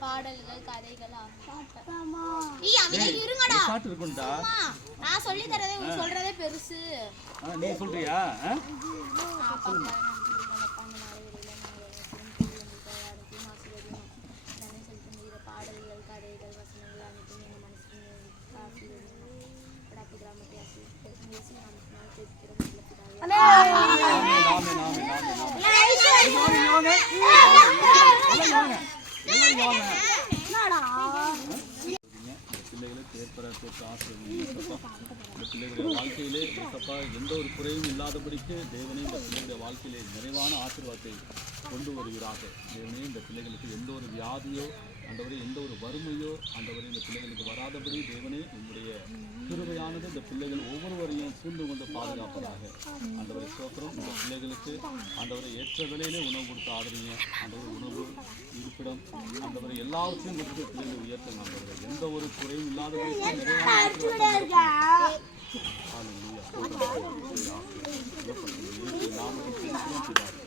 பாடல்கள் கதைகள் இருங்கடா நான் சொல்லி தரதே சொல்றதே பெருசு நீ சொல்றியா பாடல்கள் கதைகள் வசனங்கள் அனைத்தும் எங்க மனசுக்கு வாழ்க்கையிலே எந்த ஒரு குறையும் இல்லாதபடிக்கு தேவனே இந்த பிள்ளைகளுடைய வாழ்க்கையிலே நிறைவான ஆசீர்வாதத்தை கொண்டு வருகிறாங்க. தேவனே இந்த பிள்ளைகளுக்கு எந்த ஒரு வியாதியோ ஆண்டவரே எந்த ஒரு வறுமையோ ஆண்டவரே இந்த பிள்ளைகளுக்கு வராதபடி தேவனே உங்களுடைய கிருபையானது இந்த பிள்ளைகள் ஒவ்வொருவரையும் சூழ்ந்து கொண்டு பாதுகாப்பதாக. ஆண்டவரை ஸ்தோத்திரம். இந்த பிள்ளைகளுக்கு ஆண்டவரை ஏற்ற விலையிலே உணவு கொடுத்து ஆதரிங்க. ஆண்டவர் உணவு இருப்பிடம் ஆண்டவரை எல்லாவற்றையும் கொடுத்து பிள்ளைகளை உயர்த்துங்க. ஆண்டவரை எந்த ஒரு குறையும் இல்லாதபடி நாம